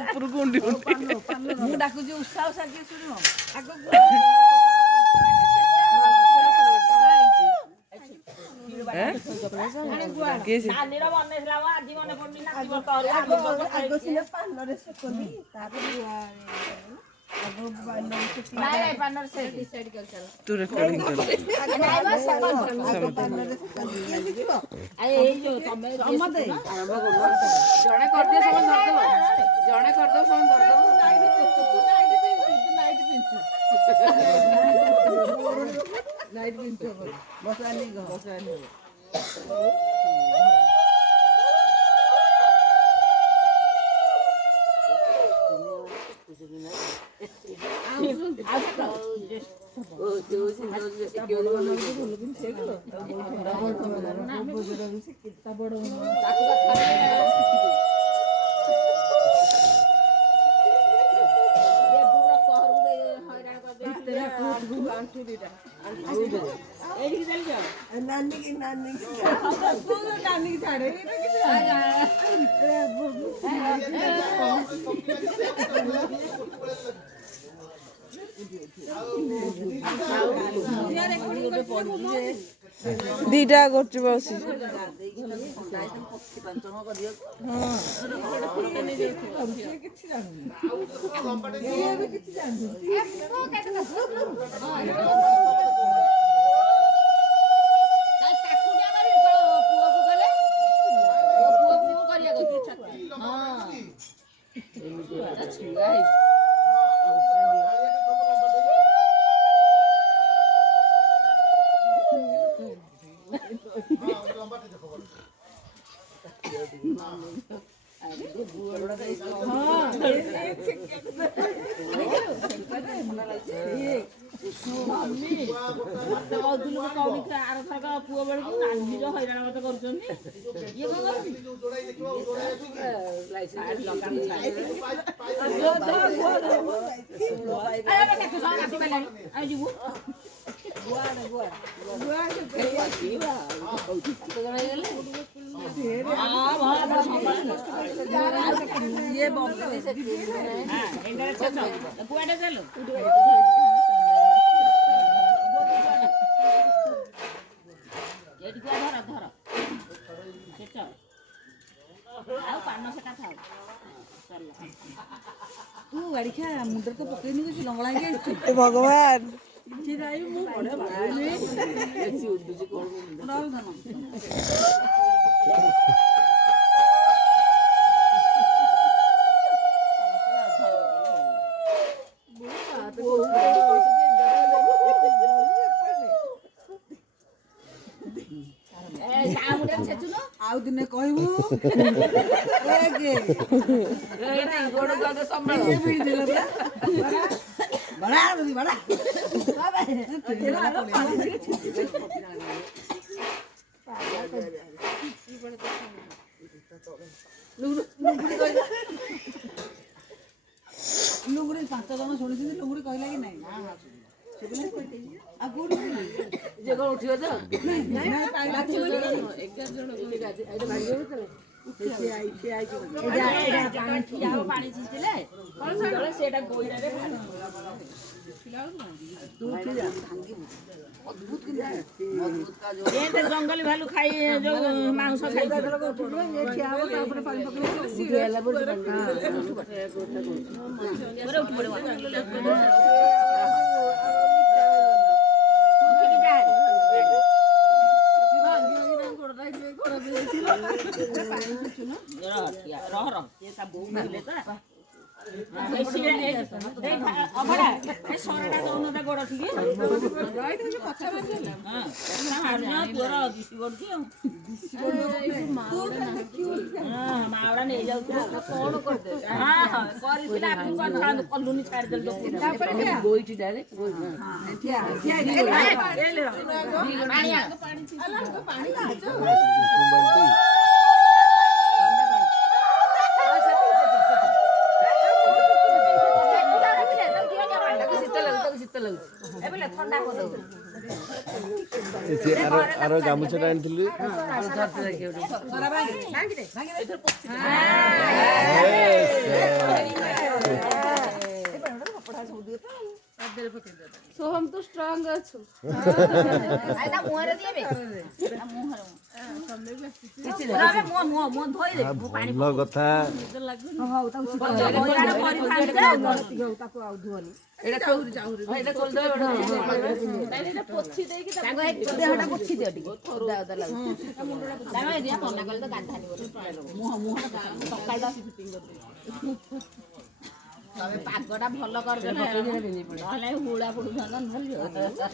ଉପରକୁ ଉଣ୍ଡି ଉଣ୍ଡି ମୁଁ ଡାକୁଛି ଉଷା ଉଷା କିଏ ଶୁଣିବ ଆଗକୁ କିଏ ସେ? ତୁ ରେକର୍ଡିଂ କର। ଜଣେ କରିଦିଅ ସବୁ ଧରିଦବ ଜଣେ କରିଦବ ସବୁ ଧରିଦବ ନାଇଟ୍ ପିନ୍ଧୁ ବସାନି ବସାନି ଦିଟା କରୁଛୁ ବସି ପୁଅ ବେଳକୁ ନାନୀର ହଇରାଣ ମତେ କରୁଛନ୍ତି ଯିବୁ କୁଆଡେ ଚାଲୁ ଆଉ ପାନ ସେଟା ଖାଉ ତୁ ଗାଡି ଖା ମୁଣ୍ଡରେ ତ ପକେଇନି କିଛି ଲଙ୍ଗଳା ହେଇକି ଭଗବାନ ଆଉ ଦିନେ କହିବୁ ଲୁଙ୍ଗୁଡ଼ି 5 ଜଣ ଶୁଣିଛନ୍ତି ଲୁଙ୍ଗୁଡ଼ି କହିଲା କି ନାଇଁ ଆଉ କୋଉଠି ଯେ କଣ ଉଠିବ ତ ଜଙ୍ଗଲି ଭାଲୁ ଖାଇ ଯୋଉ ମାଂସ ଖାଇ ମାଉଡା ନେଇ ଯାଉଛି କଣ କରିଦେଲୁନି ଶୀତ ସେ ଆର ଗାମୁଛାଟା ଆଣିଥିଲି सोहम तो स्ट्रांग अछु ଭଲ କଥା ପାଗଟା ଭଲ କରିଦେଲେ ନହେଲେ ହୁଳା ପଡୁଥାନ୍ତା